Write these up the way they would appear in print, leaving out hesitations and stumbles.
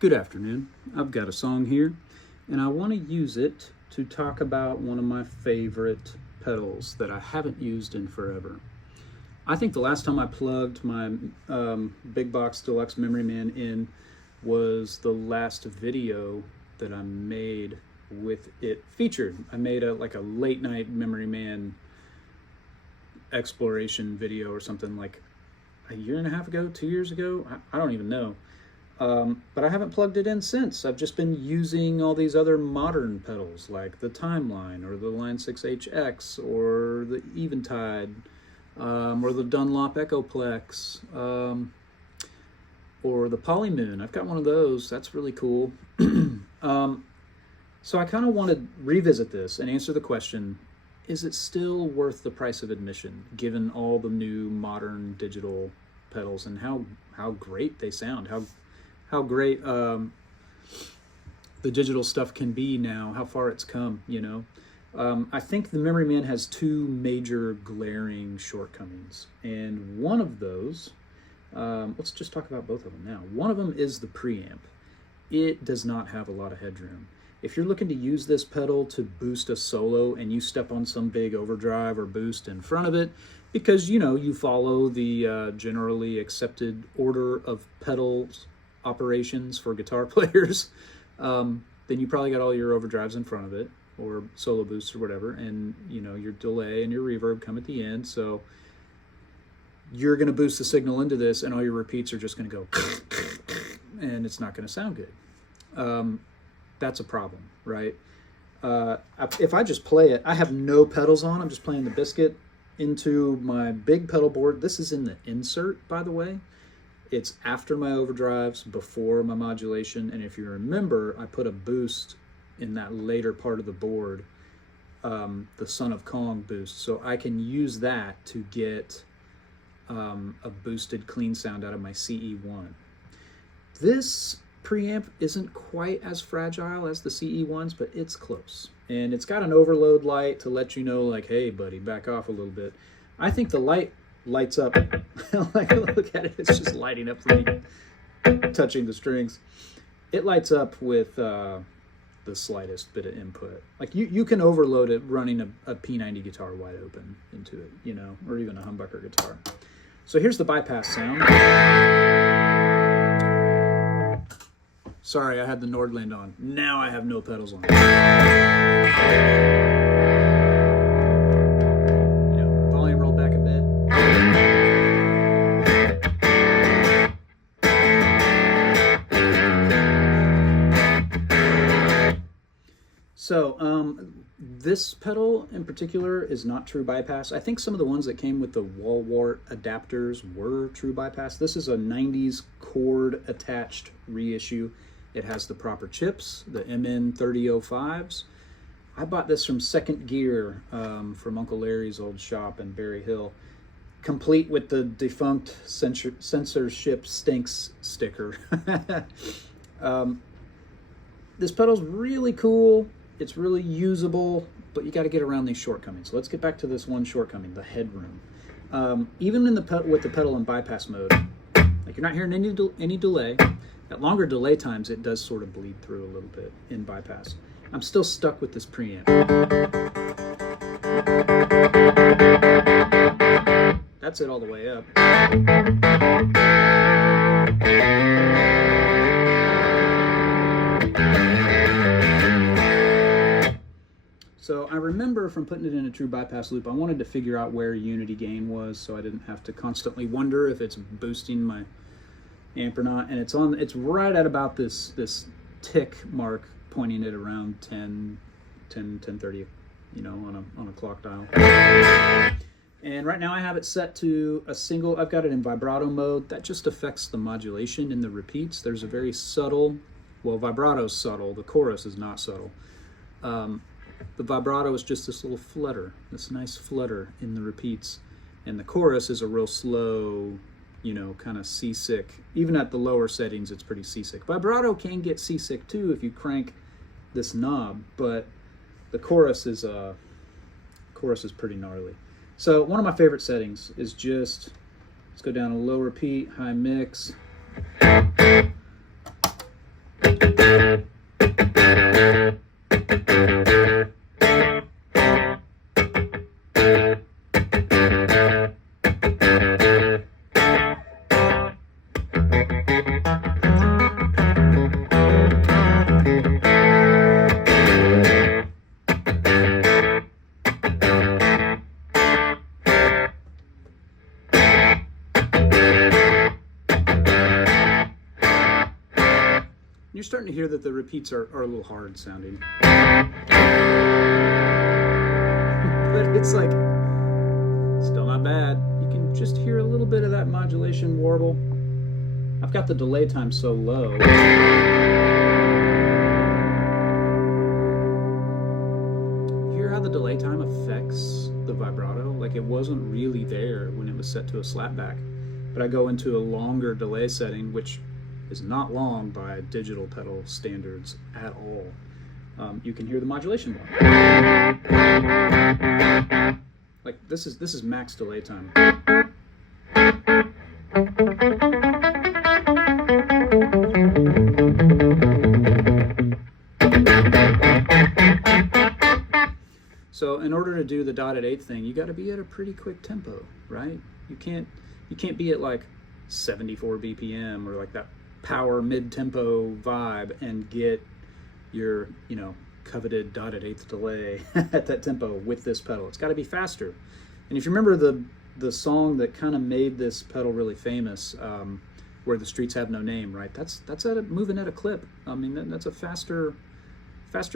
Good afternoon. I've got a song here, and I want to use it to talk about one of my favorite pedals that I haven't used in forever. I think the last time I plugged my big box Deluxe Memory Man in was the last video that I made with it featured. I made a late night Memory Man exploration video or something like a year and a half ago, 2 years ago. I don't even know. But I haven't plugged it in since. I've just been using all these other modern pedals like the Timeline or the Line 6HX or the Eventide or the Dunlop Echoplex or the Polymoon. I've got one of those. That's really cool. So I kind of want to revisit this and answer the question, is it still worth the price of admission given all the new modern digital pedals and how great they sound, how great the digital stuff can be now, how far it's come, you know. I think the Memory Man has two major glaring shortcomings, and one of those, let's just talk about both of them now. One of them is the preamp. It does not have a lot of headroom. If you're looking to use this pedal to boost a solo and you step on some big overdrive or boost in front of it, because, you know, you follow the generally accepted order of pedals operations for guitar players, then you probably got all your overdrives in front of it or solo boosts or whatever, and you know your delay and your reverb come at the end, so you're going to boost the signal into this and all your repeats are just going to go and it's not going to sound good. That's a problem, right? If I just play it, I have no pedals on, I'm just playing the Biscuit into my big pedal board. This is in the insert, by the way. It's after my overdrives, before my modulation, and if you remember, I put a boost in that later part of the board, the Son of Kong boost, so I can use that to get a boosted clean sound out of my CE1. This preamp isn't quite as fragile as the CE1s, but it's close. And it's got an overload light to let you know, like, hey buddy, back off a little bit. I think the light lights up. Like, look at it, it's just lighting up for me touching the strings. It lights up with the slightest bit of input. Like you can overload it running a P90 guitar wide open into it, you know, or even a humbucker guitar. So here's the bypass sound. Sorry, I had the Nordland on. Now I have no pedals on. You know, volume rolled back a bit. So, this pedal in particular is not true bypass. I think some of the ones that came with the wall wart adapters were true bypass. This is a 90s cord attached reissue. It has the proper chips, the MN3005s. I bought this from Second Gear from Uncle Larry's old shop in Berry Hill, complete with the defunct censorship stinks sticker. This pedal's really cool. It's really usable, but you got to get around these shortcomings. So let's get back to this one shortcoming, the headroom. Even in with the pedal in bypass mode, like you're not hearing any delay. At longer delay times, it does sort of bleed through a little bit in bypass. I'm still stuck with this preamp. That's it all the way up. So I remember from putting it in a true bypass loop, I wanted to figure out where unity gain was so I didn't have to constantly wonder if it's boosting my amp or not. And it's right at about this tick mark, pointing it around 10:30, you know, on a clock dial. And right now I have it set to a single. I've got it in vibrato mode. That just affects the modulation in the repeats. There's a very subtle, well, vibrato's subtle, the chorus is not subtle. The vibrato is just this little flutter, this nice flutter in the repeats. And the chorus is a real slow, you know, kind of seasick. Even at the lower settings, it's pretty seasick. Vibrato can get seasick too if you crank this knob, but the chorus is pretty gnarly. So one of my favorite settings is just, let's go down a low repeat, high mix. You're starting to hear that the repeats are a little hard sounding. But it's like, still not bad. You can just hear a little bit of that modulation warble. I've got the delay time so low. Hear how the delay time affects the vibrato? Like it wasn't really there when it was set to a slapback. But I go into a longer delay setting, which is not long by digital pedal standards at all. You can hear the modulation more. Like this is max delay time. So in order to do the dotted eighth thing, you got to be at a pretty quick tempo, right? You can't be at like 74 BPM or like that power mid-tempo vibe and get your, you know, coveted dotted eighth delay at that tempo with this pedal. It's got to be faster. And if you remember the song that kind of made this pedal really famous, Where the Streets Have No Name, right? That's moving at a clip. I mean, that's a faster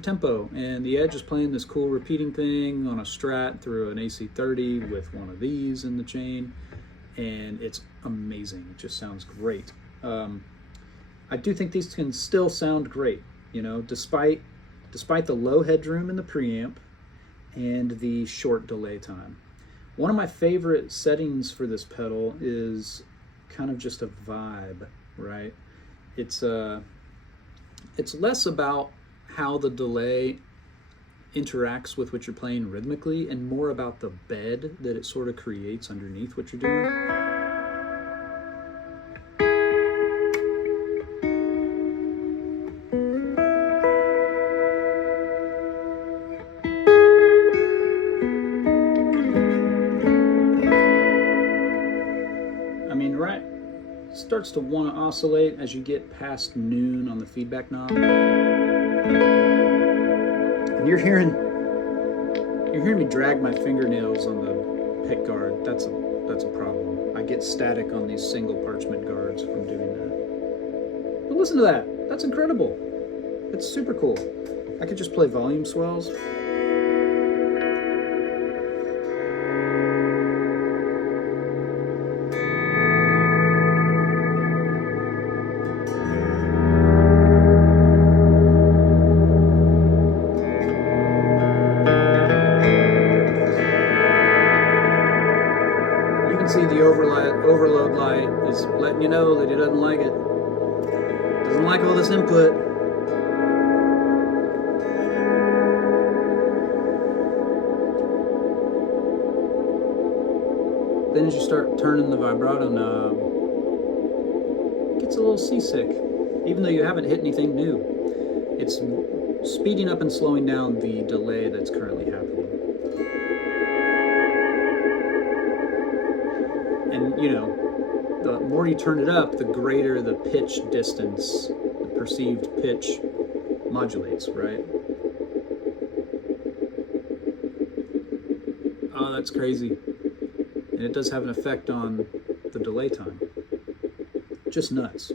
tempo, and the Edge is playing this cool repeating thing on a Strat through an AC30 with one of these in the chain, and it's amazing. It just sounds great. I do think these can still sound great, you know, despite the low headroom in the preamp and the short delay time. One of my favorite settings for this pedal is kind of just a vibe, right? It's less about how the delay interacts with what you're playing rhythmically and more about the bed that it sort of creates underneath what you're doing. I mean, right, it starts to want to oscillate as you get past noon on the feedback knob. And you're hearing me drag my fingernails on the pick guard. That's a problem. I get static on these single parchment guards from doing that. But listen to that. That's incredible. It's super cool. I could just play volume swells. See the overload light is letting you know that it doesn't like it. Doesn't like all this input. Then as you start turning the vibrato knob, it gets a little seasick, even though you haven't hit anything new. It's speeding up and slowing down the delay that's currently happening. And, you know, the more you turn it up, the greater the pitch distance, the perceived pitch modulates, right? Oh, that's crazy. And it does have an effect on the delay time. Just nuts.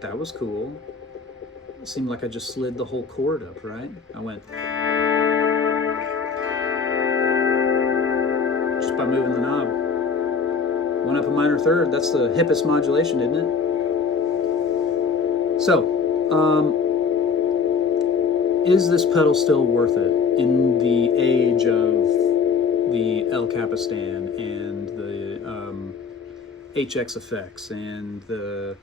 That was cool. It seemed like I just slid the whole chord up, right? I went just by moving the knob. Went up a minor third. That's the hippest modulation, isn't it? So, is this pedal still worth it in the age of the El Capistan and the HX effects and the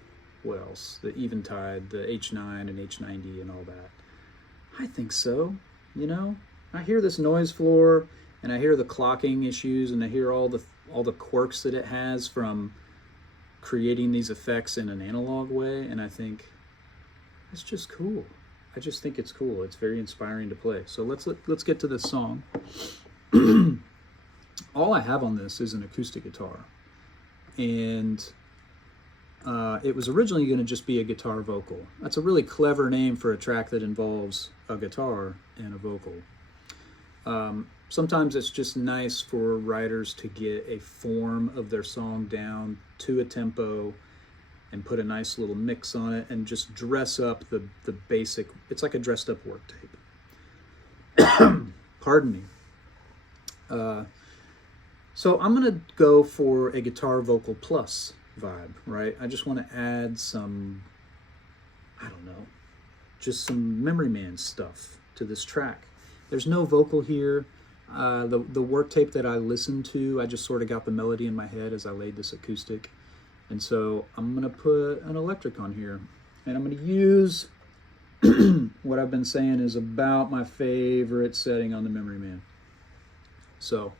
what else? The Eventide, the H9 and H90 and all that. I think so, you know? I hear this noise floor and I hear the clocking issues and I hear all the quirks that it has from creating these effects in an analog way, and I think it's just cool. I just think it's cool. It's very inspiring to play. So let's get to this song. All I have on this is an acoustic guitar. And it was originally going to just be a guitar vocal. That's a really clever name for a track that involves a guitar and a vocal. sometimes it's just nice for writers to get a form of their song down to a tempo and put a nice little mix on it and just dress up the basic. It's like a dressed up work tape. Pardon me. So I'm gonna go for a guitar vocal plus vibe, right? I just want to add some, I don't know, just some Memory Man stuff to this track. There's no vocal here. The work tape that I listened to, I just sort of got the melody in my head as I laid this acoustic. And so I'm gonna put an electric on here, and I'm gonna use what I've been saying is about my favorite setting on the Memory Man. So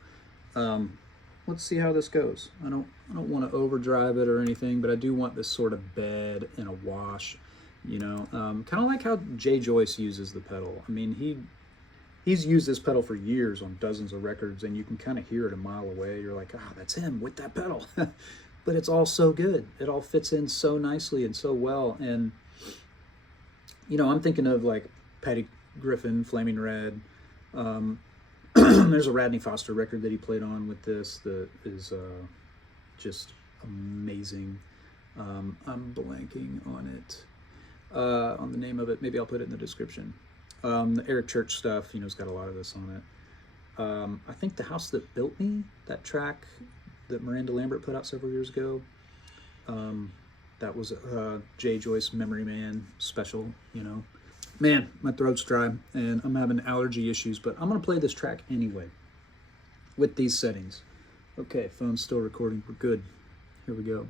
let's see how this goes. I don't want to overdrive it or anything, but I do want this sort of bed and a wash, you know, kind of like how Jay Joyce uses the pedal. I mean, he's used this pedal for years on dozens of records, and you can kind of hear it a mile away. You're like, ah, that's him with that pedal. But it's all so good. It all fits in so nicely and so well. And, you know, I'm thinking of like Patty Griffin, Flaming Red. There's a Radney Foster record that he played on with this that is just amazing. I'm blanking on it, on the name of it. Maybe I'll put it in the description. The Eric Church stuff, you know, it's got a lot of this on it. I think The House That Built Me, that track that Miranda Lambert put out several years ago, that was a Jay Joyce Memory Man special, you know. Man, my throat's dry and I'm having allergy issues, but I'm gonna play this track anyway with these settings. Okay, phone's still recording, we're good. Here we go.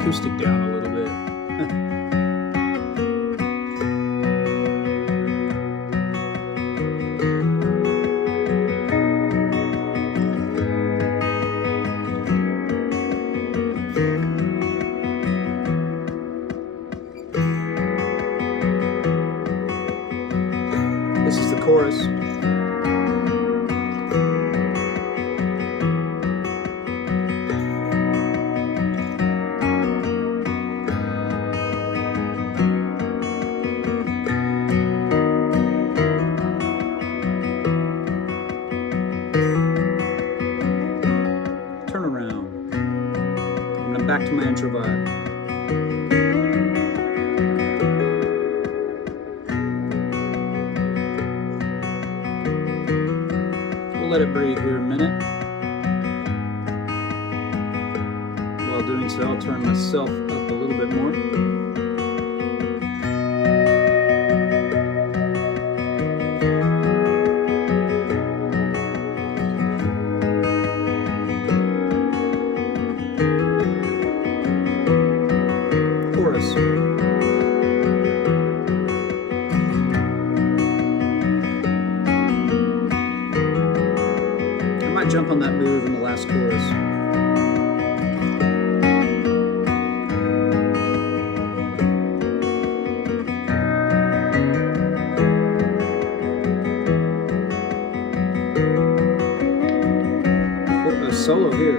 Acoustic down a little bit. This is the chorus. Back to my intro vibe. We'll let it breathe here a minute. While doing so, I'll turn myself up a little bit more. Jump on that move in the last chorus. A solo here.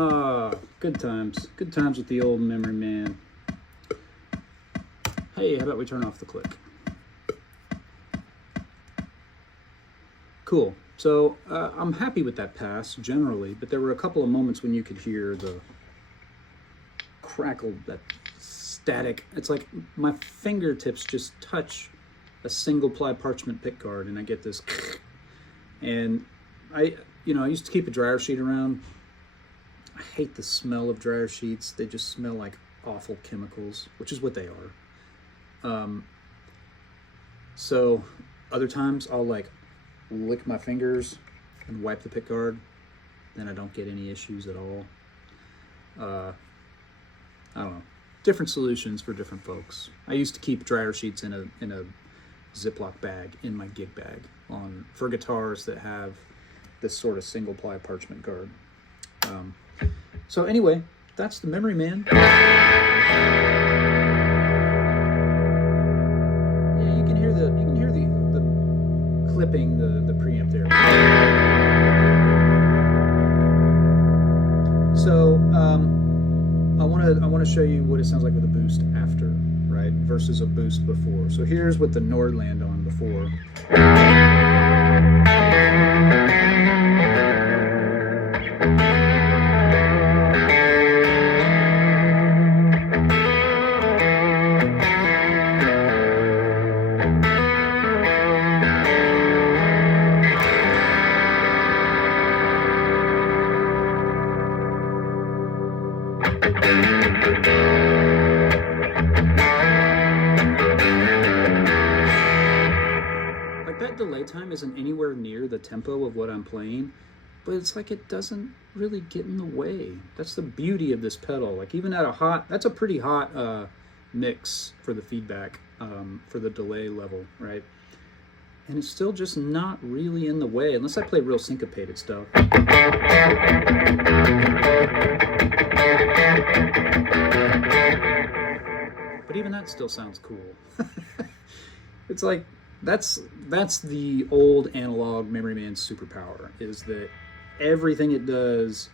Ah, good times. Good times with the old memory man. Hey, how about we turn off the click? Cool. So I'm happy with that pass generally, but there were a couple of moments when you could hear the crackle, that static. It's like my fingertips just touch a single ply parchment pick guard and I get this. And I used to keep a dryer sheet around. I hate the smell of dryer sheets. They just smell like awful chemicals, which is what they are. So other times I'll like lick my fingers and wipe the pick guard, then I don't get any issues at all. I don't know. Different solutions for different folks. I used to keep dryer sheets in a Ziploc bag in my gig bag for guitars that have this sort of single ply parchment guard. So anyway, that's the Memory Man. Yeah, you can hear the clipping the preamp there. So I want to show you what it sounds like with a boost after, right, versus a boost before. So here's what the Nordland on before. Like that delay time isn't anywhere near the tempo of what I'm playing, but it's like it doesn't really get in the way. That's the beauty of this pedal. Like even at that's a pretty hot mix for the feedback, for the delay level, right? And it's still just not really in the way, unless I play real syncopated stuff. But even that still sounds cool. It's like, that's the old analog Memory Man's superpower, is that everything it does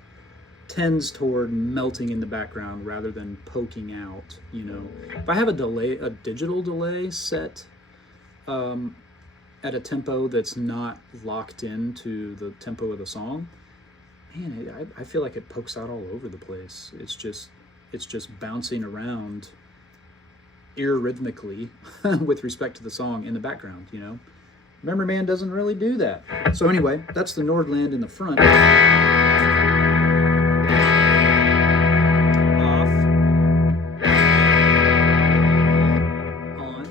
tends toward melting in the background rather than poking out, you know. If I have a digital delay set at a tempo that's not locked into the tempo of the song, man, I feel like it pokes out all over the place. It's just bouncing around irrhythmically with respect to the song in the background, you know. Memory Man doesn't really do that. So anyway, that's the Nordland in the front. Off. On.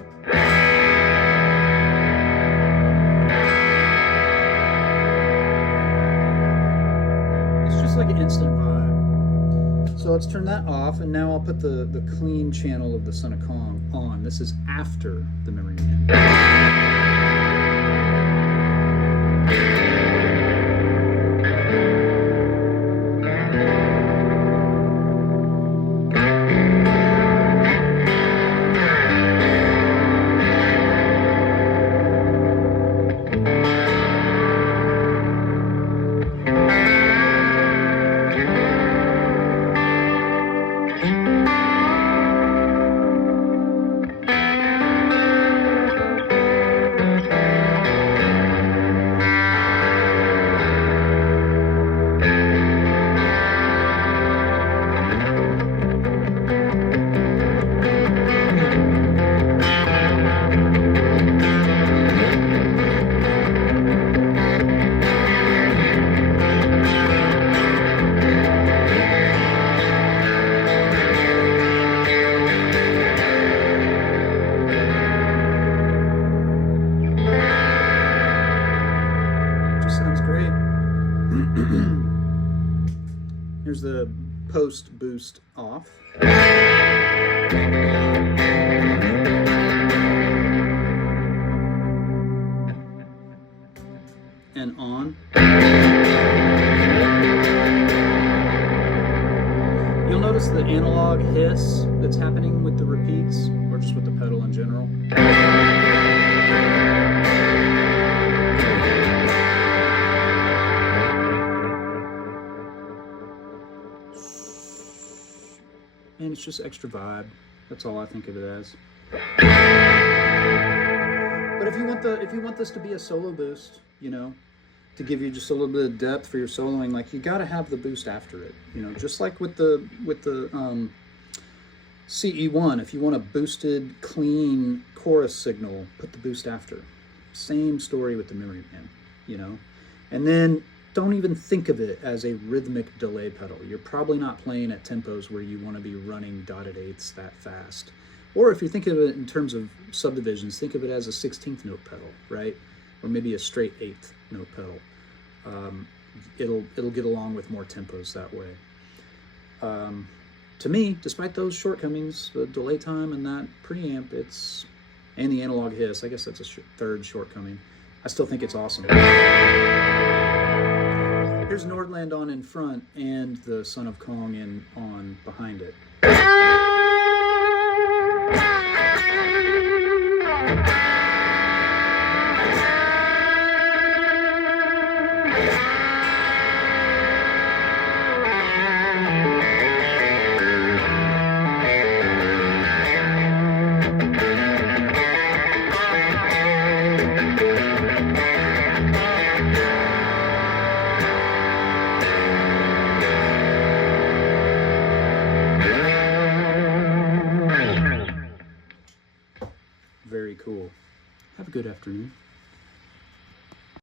It's just like an instant vibe. So let's turn that off, and now I'll put the clean channel of the Son of Kong on. This is after the Memory Man. Here's the post boost off. And on. You'll notice the analog hiss that's happening with the repeats, or just with the pedal in general. and it's just extra vibe. That's all I think of it as. But if you want this to be a solo boost, you know, to give you just a little bit of depth for your soloing, like you got to have the boost after it. You know, just like with the CE1, if you want a boosted, clean chorus signal, put the boost after. Same story with the memory man, you know. And then don't even think of it as a rhythmic delay pedal. You're probably not playing at tempos where you want to be running dotted eighths that fast. Or if you think of it in terms of subdivisions, think of it as a 16th note pedal, right? Or maybe a straight 8th note pedal. It'll get along with more tempos that way. To me, despite those shortcomings, the delay time and that preamp, and the analog hiss, I guess that's a third shortcoming, I still think it's awesome. Here's Nordland on in front and the Son of Kong on behind it. Very cool. Have a good afternoon.